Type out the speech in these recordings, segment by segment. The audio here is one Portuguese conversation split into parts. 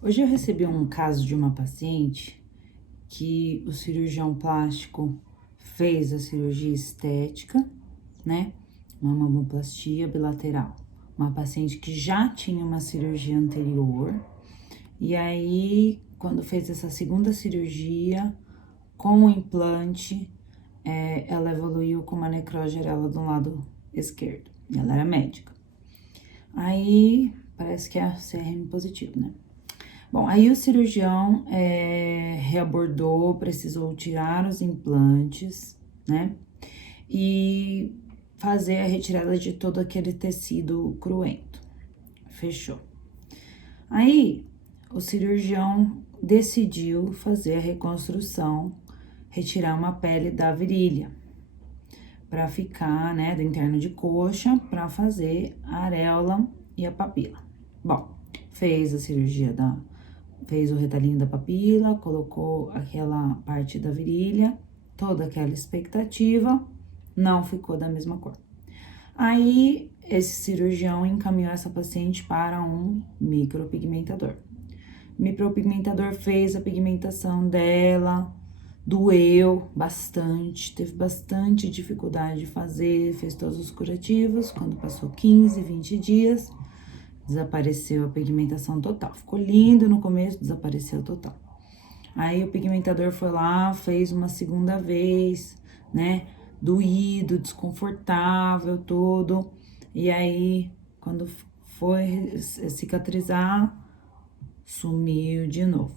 Hoje eu recebi um caso de uma paciente que o cirurgião plástico fez a cirurgia estética, né? Uma mamoplastia bilateral. Uma paciente que já tinha uma cirurgia anterior. E aí, quando fez essa segunda cirurgia, com o implante, ela evoluiu com uma necrose areola do lado esquerdo. E ela era médica. Aí, parece que é CRM positivo, né? Bom, aí o cirurgião reabordou, precisou tirar os implantes, né? E fazer a retirada de todo aquele tecido cruento. Fechou. Aí o cirurgião decidiu fazer a reconstrução, retirar uma pele da virilha para ficar, né, do interno de coxa, para fazer a areola e a papila. Bom, fez a cirurgia fez o retalhinho da papila, colocou aquela parte da virilha, toda aquela expectativa, não ficou da mesma cor. Aí, esse cirurgião encaminhou essa paciente para um micropigmentador. O micropigmentador fez a pigmentação dela, doeu bastante, teve bastante dificuldade de fazer, fez todos os curativos. Quando passou 15, 20 dias, desapareceu a pigmentação total. Ficou lindo no começo, desapareceu total. Aí o pigmentador foi lá, fez uma segunda vez, né? Doído, desconfortável, tudo. E aí, quando foi cicatrizar, sumiu de novo,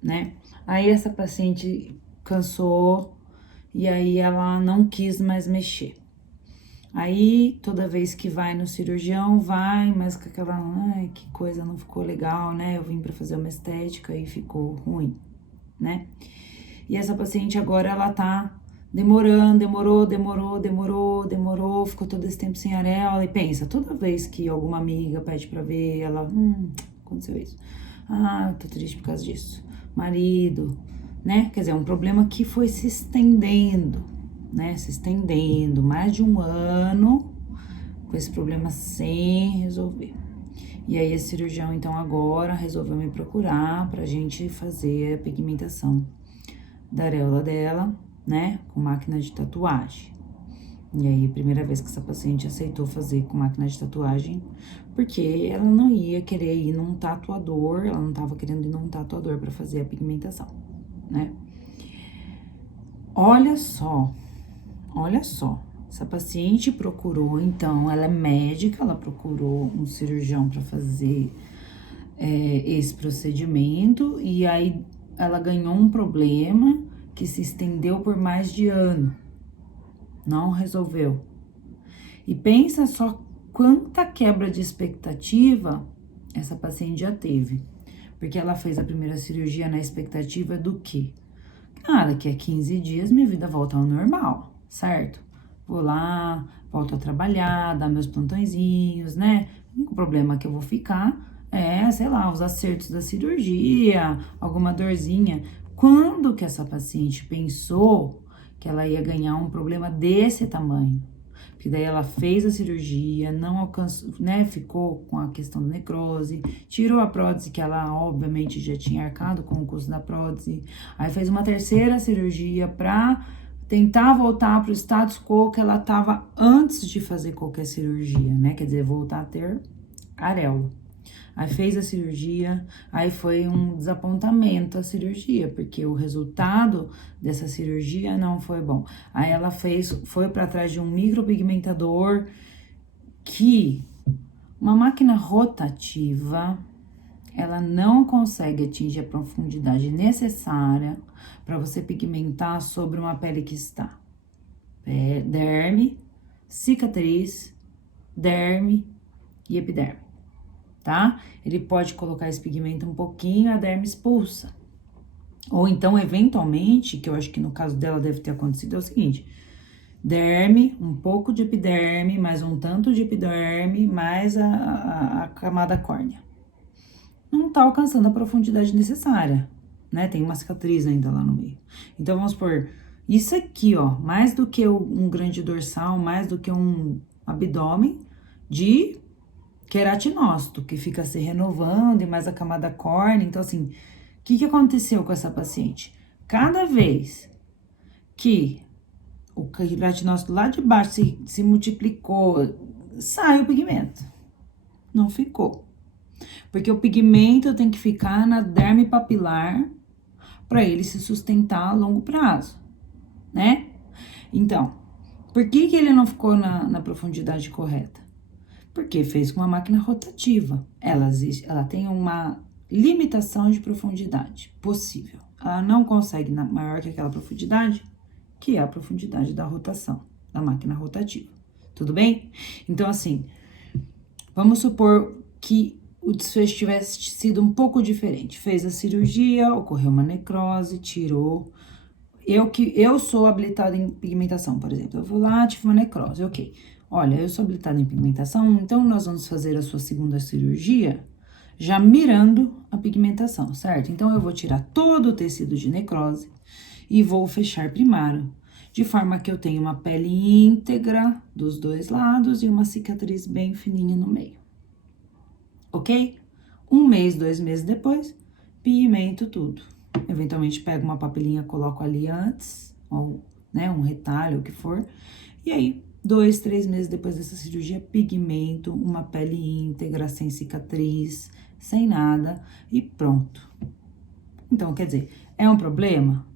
né? Aí essa paciente cansou e aí ela não quis mais mexer. Aí, toda vez que vai no cirurgião, vai, mas com aquela, ai, que coisa, não ficou legal, né? Eu vim pra fazer uma estética e ficou ruim, né? E essa paciente agora, ela tá demorando, demorou, ficou todo esse tempo sem areola. E pensa, toda vez que alguma amiga pede pra ver, ela, aconteceu isso. Ah, tô triste por causa disso. Marido, né? Quer dizer, é um problema que foi se estendendo, né? Se estendendo mais de um ano com esse problema sem resolver. E aí, esse cirurgião, então, agora resolveu me procurar pra gente fazer a pigmentação da areola dela, né? Com máquina de tatuagem. E aí, primeira vez que essa paciente aceitou fazer com máquina de tatuagem, porque ela não ia querer ir num tatuador, ela não tava querendo ir num tatuador pra fazer a pigmentação, né? Olha só, essa paciente procurou, então, ela é médica, ela procurou um cirurgião para fazer esse procedimento, e aí ela ganhou um problema que se estendeu por mais de ano, não resolveu. E pensa só quanta quebra de expectativa essa paciente já teve, porque ela fez a primeira cirurgia na expectativa do quê? Ah, daqui a 15 dias minha vida volta ao normal, certo? Vou lá, volto a trabalhar, dar meus plantõezinhos, né? O único problema que eu vou ficar é, sei lá, os acertos da cirurgia, alguma dorzinha. Quando que essa paciente pensou que ela ia ganhar um problema desse tamanho? Porque daí ela fez a cirurgia, não alcançou, né? Ficou com a questão da necrose, tirou a prótese, que ela obviamente já tinha arcado com o custo da prótese. Aí fez uma terceira cirurgia pra tentar voltar pro status quo que ela tava antes de fazer qualquer cirurgia, né? Quer dizer, voltar a ter areola. Aí fez a cirurgia, aí foi um desapontamento a cirurgia, porque o resultado dessa cirurgia não foi bom. Aí ela foi para trás de um micropigmentador que uma máquina rotativa, ela não consegue atingir a profundidade necessária para você pigmentar sobre uma pele que está derme, cicatriz, derme e epiderme. Tá? Ele pode colocar esse pigmento um pouquinho, a derme expulsa. Ou então, eventualmente, que eu acho que no caso dela deve ter acontecido, é o seguinte: derme, um pouco de epiderme, mais um tanto de epiderme, mais a camada córnea. Não tá alcançando a profundidade necessária, né? Tem uma cicatriz ainda lá no meio. Então, vamos por isso aqui, ó, mais do que um grande dorsal, mais do que um abdômen de queratinócito, que fica se renovando e mais a camada córnea. Então, assim, o que aconteceu com essa paciente? Cada vez que o queratinócito lá de baixo se multiplicou, sai o pigmento. Não ficou. Porque o pigmento tem que ficar na derme papilar para ele se sustentar a longo prazo, né? Então, por que ele não ficou na profundidade correta? Porque fez com uma máquina rotativa. Ela tem uma limitação de profundidade possível. Ela não consegue maior que aquela profundidade, que é a profundidade da rotação, da máquina rotativa. Tudo bem? Então, assim, vamos supor que o desfecho tivesse sido um pouco diferente. Fez a cirurgia, ocorreu uma necrose, tirou. Eu sou habilitada em pigmentação, por exemplo. Eu vou lá, tive uma necrose, ok. Olha, eu sou habilitada em pigmentação, então nós vamos fazer a sua segunda cirurgia já mirando a pigmentação, certo? Então, eu vou tirar todo o tecido de necrose e vou fechar primário, de forma que eu tenha uma pele íntegra dos dois lados e uma cicatriz bem fininha no meio. Ok? 1 mês, 2 meses depois, pigmento tudo. Eventualmente pego uma papilinha, coloco ali antes, ou, né, um retalho, o que for. E aí, 2, 3 meses depois dessa cirurgia, pigmento, uma pele íntegra, sem cicatriz, sem nada, e pronto. Então, quer dizer, é um problema?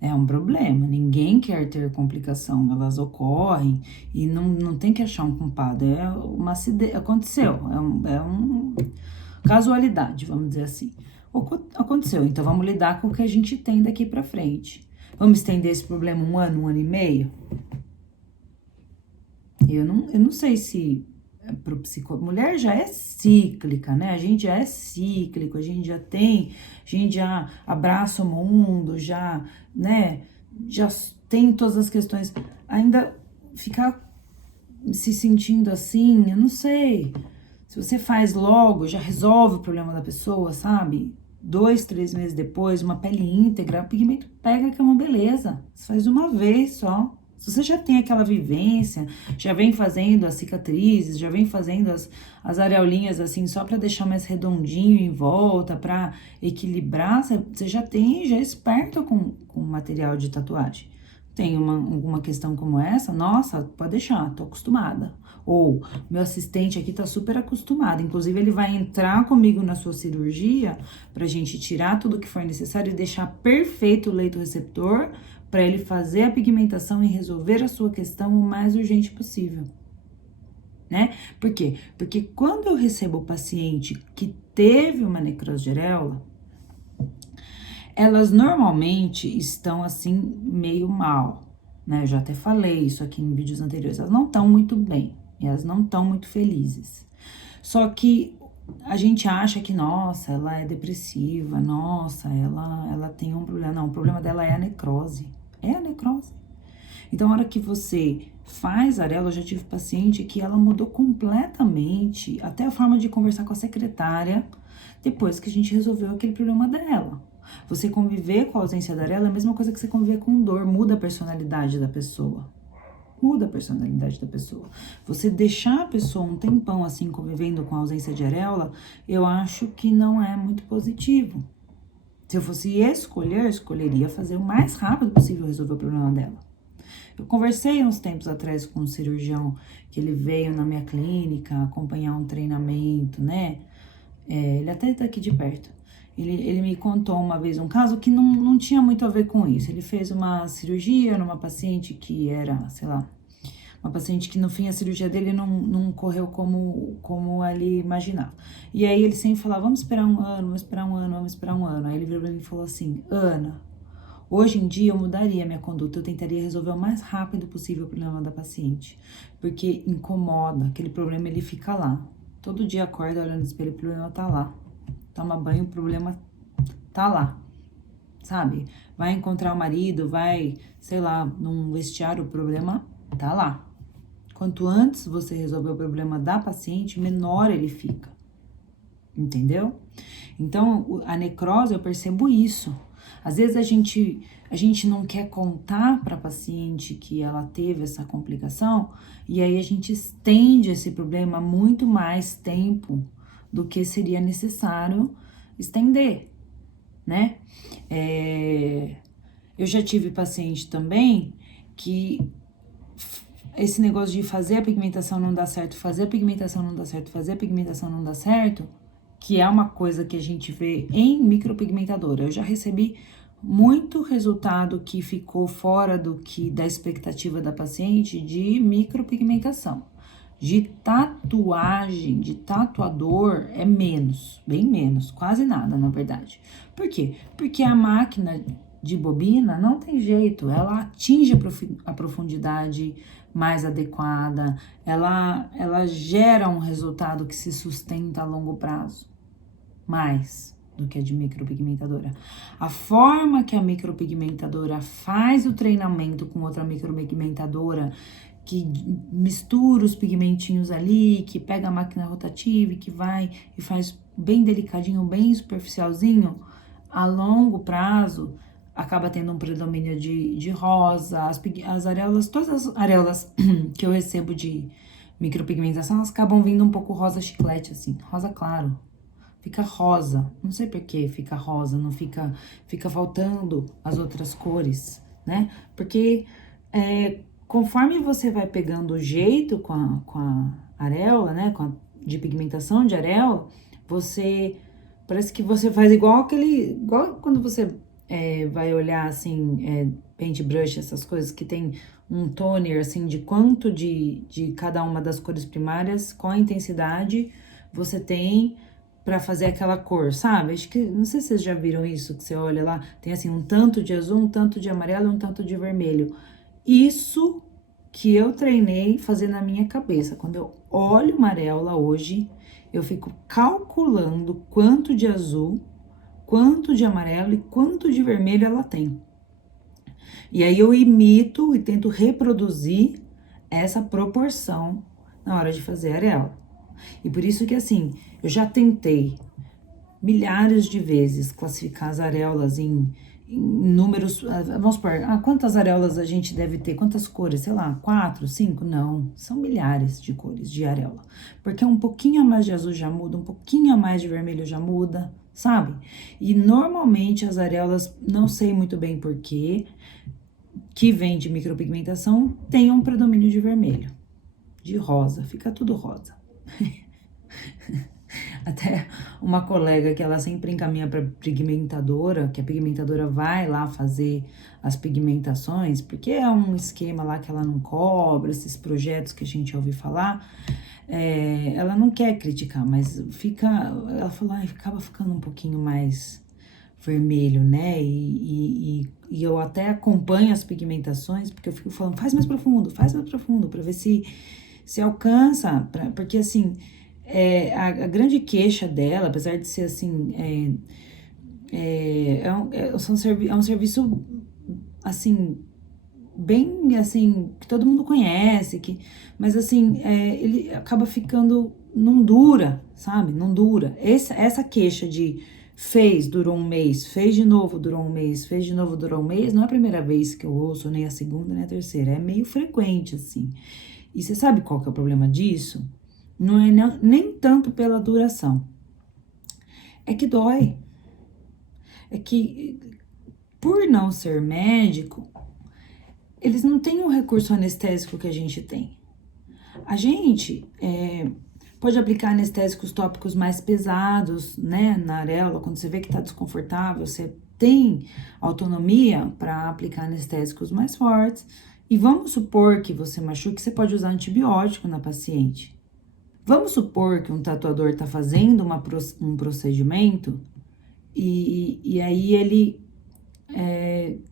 É um problema, ninguém quer ter complicação, elas ocorrem e não tem que achar um culpado, é uma acidente, aconteceu, é um casualidade, vamos dizer assim. Aconteceu, então vamos lidar com o que a gente tem daqui pra frente. Vamos estender esse problema 1 ano, 1 ano e meio? Eu não sei se pro psicólogo. Mulher já é cíclica, né? A gente já é cíclico, a gente já abraça o mundo, já, né? Já tem todas as questões. Ainda ficar se sentindo assim, eu não sei. Se você faz logo, já resolve o problema da pessoa, sabe? 2, 3 meses depois, uma pele íntegra, o pigmento pega que é uma beleza. Você faz uma vez só. Se você já tem aquela vivência, já vem fazendo as cicatrizes, já vem fazendo as areolinhas assim, só para deixar mais redondinho em volta, para equilibrar, você já é esperto com material de tatuagem. Tem alguma questão como essa? Nossa, pode deixar, tô acostumada. Ou, meu assistente aqui tá super acostumado, inclusive ele vai entrar comigo na sua cirurgia pra gente tirar tudo que for necessário e deixar perfeito o leito receptor para ele fazer a pigmentação e resolver a sua questão o mais urgente possível, né? Por quê? Porque quando eu recebo o paciente que teve uma necrose de areola, elas normalmente estão assim meio mal, né? Eu já até falei isso aqui em vídeos anteriores, elas não estão muito bem, elas não estão muito felizes. Só que a gente acha que, nossa, ela é depressiva, nossa, ela tem um problema. Não, o problema dela é a necrose. É a necrose. Então, a hora que você faz areola, eu já tive paciente que ela mudou completamente, até a forma de conversar com a secretária, depois que a gente resolveu aquele problema dela. Você conviver com a ausência da areola é a mesma coisa que você conviver com dor, muda a personalidade da pessoa. Muda a personalidade da pessoa. Você deixar a pessoa um tempão assim convivendo com a ausência de areola, eu acho que não é muito positivo. Se eu fosse escolher, eu escolheria fazer o mais rápido possível resolver o problema dela. Eu conversei uns tempos atrás com um cirurgião que ele veio na minha clínica acompanhar um treinamento, né? Ele até tá aqui de perto. Ele me contou uma vez um caso que não tinha muito a ver com isso. Ele fez uma cirurgia numa paciente que era, sei lá, uma paciente que no fim a cirurgia dele não correu como ele imaginava. E aí ele sempre falava, vamos esperar 1 ano, vamos esperar 1 ano, vamos esperar 1 ano. Aí ele virou pra mim e falou assim, Ana, hoje em dia eu mudaria minha conduta, eu tentaria resolver o mais rápido possível o problema da paciente. Porque incomoda, aquele problema ele fica lá. Todo dia acorda olhando no espelho, o problema tá lá. Toma banho, o problema tá lá, sabe? Vai encontrar o marido, vai, sei lá, num vestiário, o problema tá lá. Quanto antes você resolver o problema da paciente, menor ele fica, entendeu? Então, a necrose, eu percebo isso. Às vezes a gente não quer contar para a paciente que ela teve essa complicação, e aí a gente estende esse problema muito mais tempo do que seria necessário estender, né? Eu já tive paciente também que esse negócio de fazer a pigmentação não dá certo, fazer a pigmentação não dá certo, fazer a pigmentação não dá certo, que é uma coisa que a gente vê em micropigmentadora. Eu já recebi muito resultado que ficou fora da expectativa da paciente de micropigmentação. De tatuagem, de tatuador, é menos, bem menos, quase nada, na verdade. Por quê? Porque a máquina de bobina não tem jeito, ela atinge a profundidade mais adequada, ela gera um resultado que se sustenta a longo prazo, mais do que a de micropigmentadora. A forma que a micropigmentadora faz o treinamento com outra micropigmentadora, que mistura os pigmentinhos ali, que pega a máquina rotativa e que vai e faz bem delicadinho, bem superficialzinho, a longo prazo acaba tendo um predomínio de rosa, as areolas, todas as areolas que eu recebo de micropigmentação, elas acabam vindo um pouco rosa chiclete, assim, rosa claro. Fica rosa, não sei por que fica rosa, não fica faltando as outras cores, né? Porque conforme você vai pegando o jeito com a areola, né? De pigmentação de areola, parece que você faz igual quando você vai olhar assim, paintbrush, essas coisas que tem um toner assim de quanto de cada uma das cores primárias, qual a intensidade você tem pra fazer aquela cor, sabe? Acho que, não sei se vocês já viram isso, que você olha lá, tem assim um tanto de azul, um tanto de amarelo e um tanto de vermelho. Isso que eu treinei fazer na minha cabeça. Quando eu olho uma areola hoje, eu fico calculando quanto de azul, quanto de amarelo e quanto de vermelho ela tem. E aí eu imito e tento reproduzir essa proporção na hora de fazer a areola. E por isso que, assim, eu já tentei milhares de vezes classificar as areolas em números. Vamos supor, quantas areolas a gente deve ter? Quantas cores? Sei lá, 4, 5? Não, são milhares de cores de areola. Porque um pouquinho a mais de azul já muda, um pouquinho a mais de vermelho já muda, sabe? E normalmente as areolas, não sei muito bem porquê, que vem de micropigmentação, tem um predomínio de vermelho, de rosa, fica tudo rosa. Até uma colega que ela sempre encaminha para pigmentadora, que a pigmentadora vai lá fazer as pigmentações, porque é um esquema lá que ela não cobra, esses projetos que a gente ouve falar, ela não quer criticar, mas ela falou, acaba ficando um pouquinho mais vermelho, né? E eu até acompanho as pigmentações, porque eu fico falando, faz mais profundo, para ver se alcança, porque assim, a grande queixa dela, apesar de ser assim, é um serviço, assim, bem, assim, que todo mundo conhece, mas assim, ele acaba ficando, não dura, sabe? Não dura. Essa queixa de durou um mês, fez de novo, durou um mês, fez de novo, durou um mês, não é a primeira vez que eu ouço, nem a segunda, nem a terceira, é meio frequente, assim. E você sabe qual que é o problema disso? Não é nem tanto pela duração. É que dói. É que, por não ser médico, eles não têm o recurso anestésico que a gente tem. A gente pode aplicar anestésicos tópicos mais pesados, né, na areola, quando você vê que tá desconfortável, você tem autonomia para aplicar anestésicos mais fortes. E vamos supor que você machuque, você pode usar antibiótico na paciente. Vamos supor que um tatuador está fazendo um procedimento e aí ele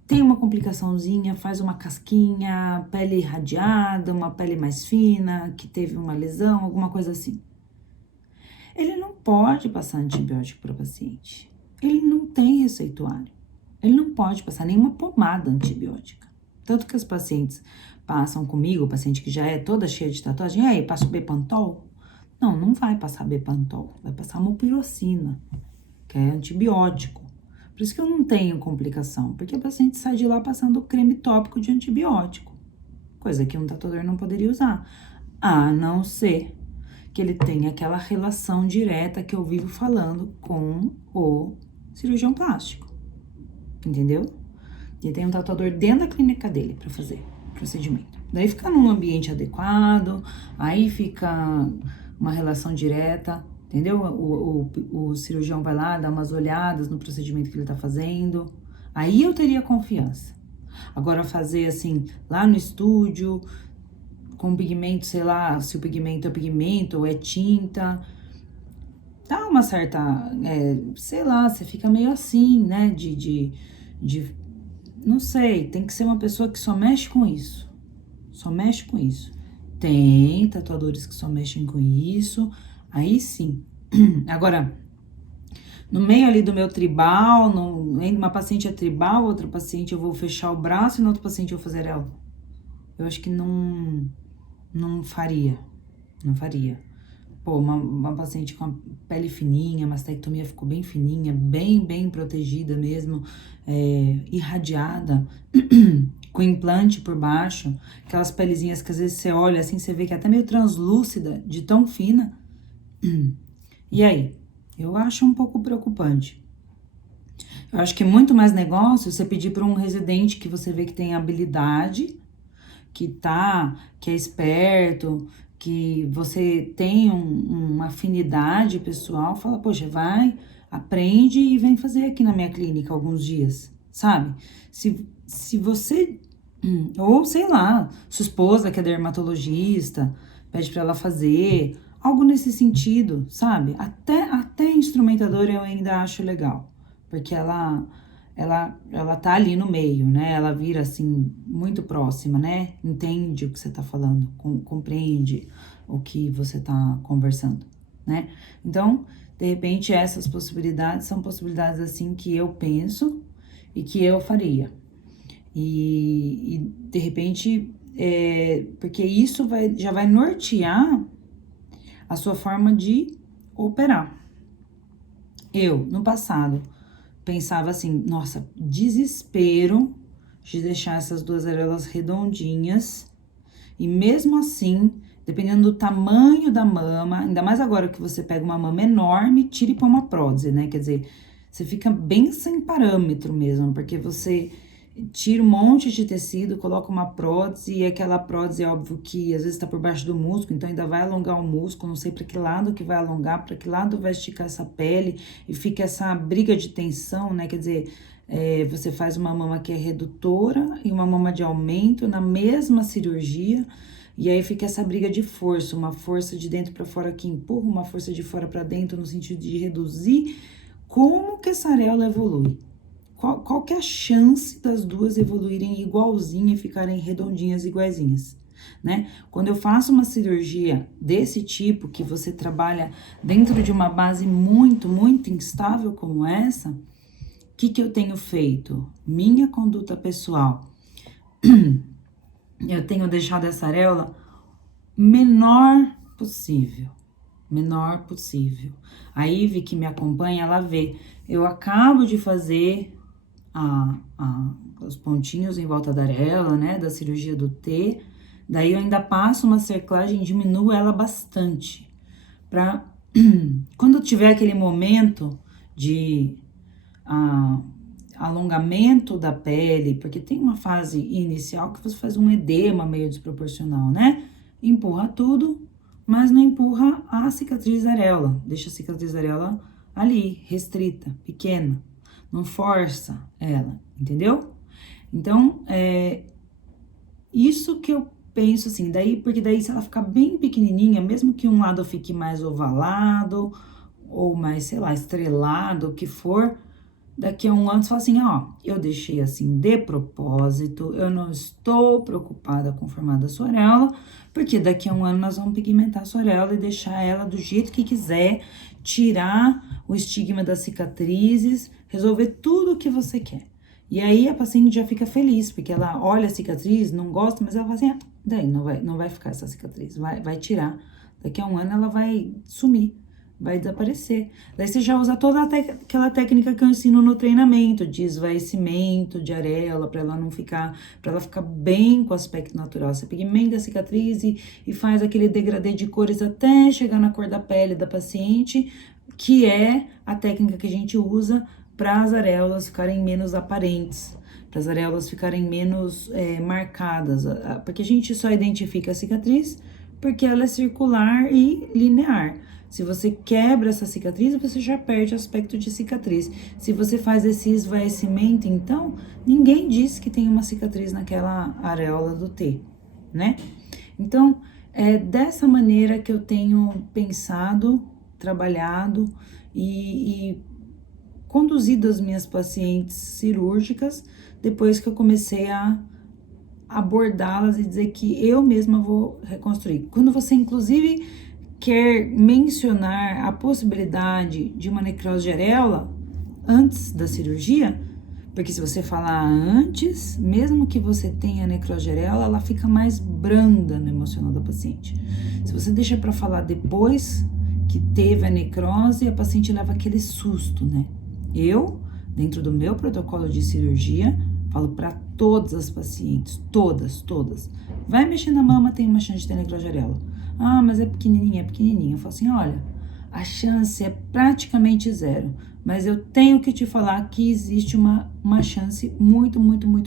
tem uma complicaçãozinha, faz uma casquinha, pele irradiada, uma pele mais fina, que teve uma lesão, alguma coisa assim. Ele não pode passar antibiótico para o paciente. Ele não tem receituário. Ele não pode passar nenhuma pomada antibiótica. Tanto que as pacientes passam comigo, o paciente que já é toda cheia de tatuagem, aí, passa o Bepantol? Não, não vai passar Bepantol, vai passar mupirocina, que é antibiótico, Por isso que eu não tenho complicação, porque a paciente sai de lá passando creme tópico de antibiótico, coisa que um tatuador não poderia usar, a não ser que ele tenha aquela relação direta que eu vivo falando com o cirurgião plástico, entendeu? E tem um tatuador dentro da clínica dele para fazer o procedimento. Daí fica num ambiente adequado, aí fica uma relação direta, entendeu? O cirurgião vai lá, dá umas olhadas no procedimento que ele tá fazendo, aí eu teria confiança. Agora fazer assim, lá no estúdio, com pigmento, sei lá, se o pigmento é pigmento ou é tinta, dá uma certa, sei lá, você fica meio assim, né, não sei, tem que ser uma pessoa que só mexe com isso, só mexe com isso. Tem tatuadores que só mexem com isso, aí sim. Agora, no meio ali do meu tribal, uma paciente é tribal, outra paciente eu vou fechar o braço e na outra paciente eu vou fazer ela. Eu acho que não faria, não faria. Pô, uma paciente com a pele fininha, a mastectomia ficou bem fininha, bem protegida mesmo, irradiada, com implante por baixo, aquelas pelezinhas que às vezes você olha assim, você vê que é até meio translúcida, de tão fina. E aí? Eu acho um pouco preocupante. Eu acho que é muito mais negócio você pedir para um residente que você vê que tem habilidade, que é esperto, que você tem uma afinidade pessoal, fala, poxa, vai, aprende e vem fazer aqui na minha clínica alguns dias, sabe? Se você, ou sei lá, sua esposa que é dermatologista, pede para ela fazer, algo nesse sentido, sabe? Até instrumentadora eu ainda acho legal, porque ela tá ali no meio, né? Ela vira assim, muito próxima, né? Entende o que você tá falando, compreende o que você tá conversando, né? Então, de repente, essas possibilidades são possibilidades assim que eu penso e que eu faria. E de repente, porque isso já vai nortear a sua forma de operar. Eu, no passado, pensava assim, nossa, desespero de deixar essas duas areolas redondinhas. E mesmo assim, dependendo do tamanho da mama, ainda mais agora que você pega uma mama enorme, tira e põe uma prótese, né? Quer dizer, você fica bem sem parâmetro mesmo, porque você tira um monte de tecido, coloca uma prótese, e aquela prótese é óbvio que às vezes tá por baixo do músculo, então ainda vai alongar o músculo, não sei para que lado que vai alongar, para que lado vai esticar essa pele, e fica essa briga de tensão, né? Quer dizer, você faz uma mama que é redutora e uma mama de aumento na mesma cirurgia, e aí fica essa briga de força, uma força de dentro para fora que empurra, uma força de fora para dentro no sentido de reduzir. Como que essa areola evolui? Qual que é a chance das duas evoluírem igualzinha e ficarem redondinhas iguaizinhas, né? Quando eu faço uma cirurgia desse tipo, que você trabalha dentro de uma base muito instável como essa, o que eu tenho feito? Minha conduta pessoal. Eu tenho deixado essa areola menor possível. Menor possível. A Ive que me acompanha, ela vê. Eu acabo de fazer os pontinhos em volta da areola, né, da cirurgia do T, daí eu ainda passo uma cerclagem, diminuo ela bastante, pra quando tiver aquele momento de alongamento da pele, porque tem uma fase inicial que você faz um edema meio desproporcional, né, empurra tudo, mas não empurra a cicatriz da areola, deixa a cicatriz da areola ali, restrita, pequena. Não força ela, entendeu? Então, isso que eu penso assim, porque daí se ela ficar bem pequenininha, mesmo que um lado fique mais ovalado, ou mais, sei lá, estrelado, o que for, daqui a um ano você fala assim, ó, eu deixei assim de propósito, eu não estou preocupada com o formato da sua areola, porque daqui a um ano nós vamos pigmentar a sua areola e deixar ela do jeito que quiser, tirar o estigma das cicatrizes, resolver tudo o que você quer. E aí a paciente já fica feliz, porque ela olha a cicatriz, não gosta, mas ela fala assim, daí não vai ficar essa cicatriz, vai tirar. Daqui a um ano ela vai sumir, vai desaparecer. Daí você já usa toda aquela técnica que eu ensino no treinamento, de esvaecimento de areola, para ela não ficar, para ela ficar bem com o aspecto natural. Você pigmenta a cicatriz e faz aquele degradê de cores até chegar na cor da pele da paciente, que é a técnica que a gente usa para as areolas ficarem menos aparentes, para as areolas ficarem menos marcadas, porque a gente só identifica a cicatriz porque ela é circular e linear. Se você quebra essa cicatriz, você já perde o aspecto de cicatriz. Se você faz esse esvaecimento, então, ninguém diz que tem uma cicatriz naquela areola do T, né? Então, é dessa maneira que eu tenho pensado, trabalhado e conduzido as minhas pacientes cirúrgicas depois que eu comecei a abordá-las e dizer que eu mesma vou reconstruir. Quando você, inclusive, quer mencionar a possibilidade de uma necrose de areola antes da cirurgia, porque se você falar antes, mesmo que você tenha necrose de areola, ela fica mais branda no emocional da paciente. Se você deixa para falar depois que teve a necrose, a paciente leva aquele susto, né? Eu, dentro do meu protocolo de cirurgia, falo para todas as pacientes, todas. Vai mexer na mama, tem uma chance de ter necrose de areola. Ah, mas é pequenininha. Eu falo assim, olha, a chance é praticamente zero, mas eu tenho que te falar que existe uma chance muito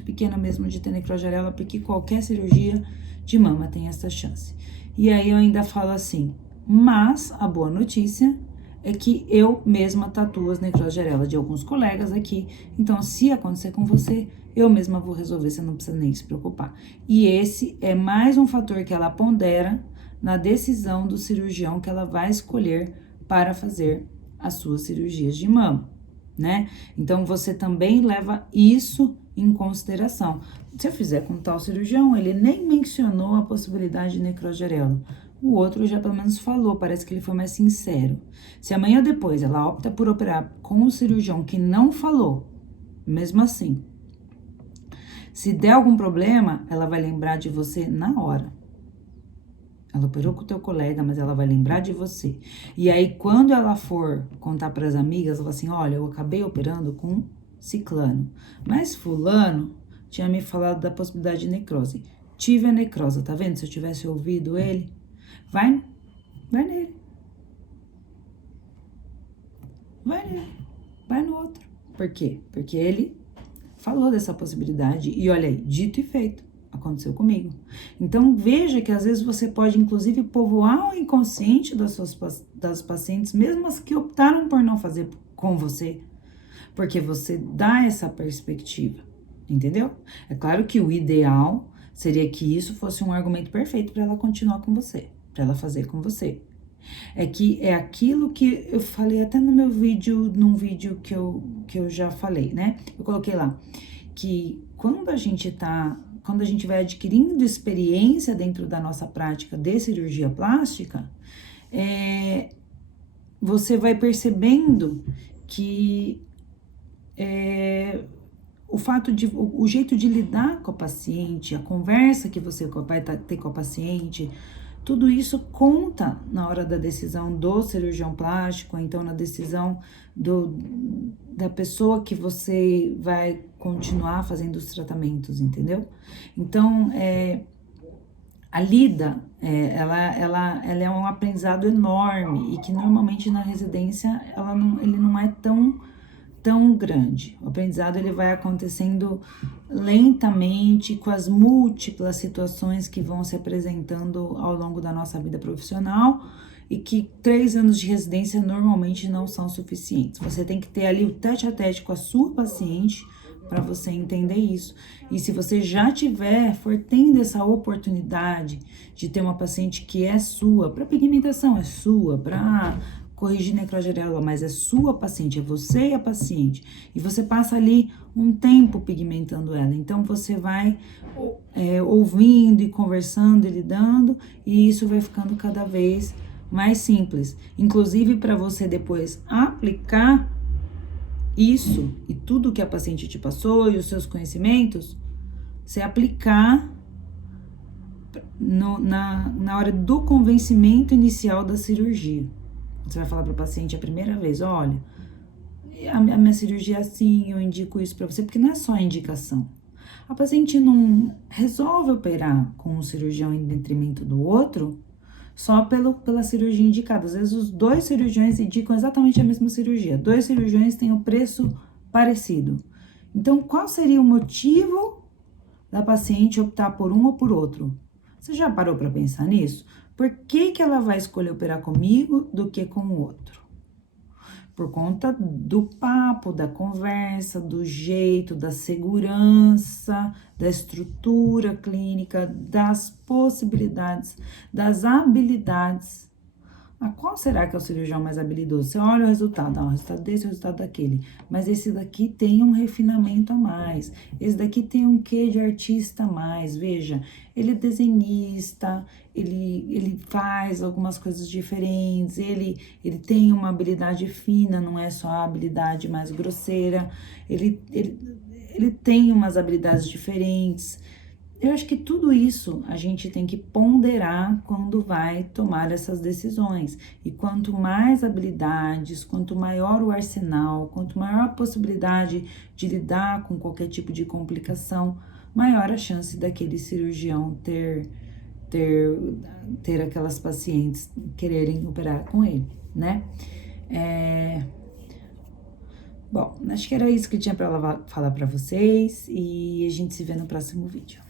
pequena mesmo de ter necrose de areola, porque qualquer cirurgia de mama tem essa chance. E aí eu ainda falo assim, mas a boa notícia é que eu mesma tatuo as necroses de areola de alguns colegas aqui, então se acontecer com você, eu mesma vou resolver, você não precisa nem se preocupar. E esse é mais um fator que ela pondera na decisão do cirurgião que ela vai escolher para fazer as suas cirurgias de mama, né? Então, você também leva isso em consideração. Se eu fizer com tal cirurgião, ele nem mencionou a possibilidade de necrose de areola. O outro já pelo menos falou, parece que ele foi mais sincero. Se amanhã ou depois ela opta por operar com um cirurgião que não falou, mesmo assim, se der algum problema, ela vai lembrar de você na hora. Ela operou com o teu colega, mas ela vai lembrar de você. E aí, quando ela for contar para as amigas, ela vai assim, olha, eu acabei operando com ciclano, mas fulano tinha me falado da possibilidade de necrose. Tive a necrose, tá vendo? Se eu tivesse ouvido ele, vai nele. Vai no outro. Por quê? Porque ele falou dessa possibilidade e olha aí, dito e feito. Aconteceu comigo. Então, veja que às vezes você pode, inclusive, povoar o inconsciente das pacientes, mesmo as que optaram por não fazer com você, porque você dá essa perspectiva, entendeu? É claro que o ideal seria que isso fosse um argumento perfeito para ela continuar com você, para ela fazer com você. É que é aquilo que eu falei até no meu vídeo, num vídeo que eu já falei, né? Eu coloquei lá, que quando a gente vai adquirindo experiência dentro da nossa prática de cirurgia plástica, você vai percebendo que o jeito de lidar com a paciente, a conversa que você vai ter com a paciente, tudo isso conta na hora da decisão do cirurgião plástico, então na decisão da pessoa que você vai continuar fazendo os tratamentos, entendeu? Então, a lida, ela é um aprendizado enorme e que normalmente na residência ele não é tão grande. O aprendizado ele vai acontecendo lentamente com as múltiplas situações que vão se apresentando ao longo da nossa vida profissional e que 3 anos de residência normalmente não são suficientes. Você tem que ter ali o tete a tete com a sua paciente para você entender isso. E se você já for tendo essa oportunidade de ter uma paciente que é sua, para pigmentação é sua, para corrigir necrose de areola, mas é sua paciente, é você e a paciente. E você passa ali um tempo pigmentando ela. Então, você vai ouvindo e conversando e lidando, e isso vai ficando cada vez mais simples. Inclusive, para você depois aplicar isso e tudo que a paciente te passou e os seus conhecimentos, você aplicar na hora do convencimento inicial da cirurgia. Você vai falar para o paciente a primeira vez, olha, a minha cirurgia é assim, eu indico isso para você, porque não é só a indicação. A paciente não resolve operar com um cirurgião em detrimento do outro só pela cirurgia indicada. Às vezes os dois cirurgiões indicam exatamente a mesma cirurgia. Dois cirurgiões têm o preço parecido. Então, qual seria o motivo da paciente optar por um ou por outro? Você já parou para pensar nisso? Por que ela vai escolher operar comigo do que com o outro? Por conta do papo, da conversa, do jeito, da segurança, da estrutura clínica, das possibilidades, das habilidades. Qual será que é o cirurgião mais habilidoso? Você olha o resultado, o resultado desse, o resultado daquele. Mas esse daqui tem um refinamento a mais. Esse daqui tem um quê de artista a mais. Veja, ele é desenhista, ele faz algumas coisas diferentes, ele tem uma habilidade fina, não é só a habilidade mais grosseira. Ele tem umas habilidades diferentes. Eu acho que tudo isso a gente tem que ponderar quando vai tomar essas decisões. E quanto mais habilidades, quanto maior o arsenal, quanto maior a possibilidade de lidar com qualquer tipo de complicação, maior a chance daquele cirurgião ter aquelas pacientes quererem operar com ele, né? Bom, acho que era isso que eu tinha para falar para vocês e a gente se vê no próximo vídeo.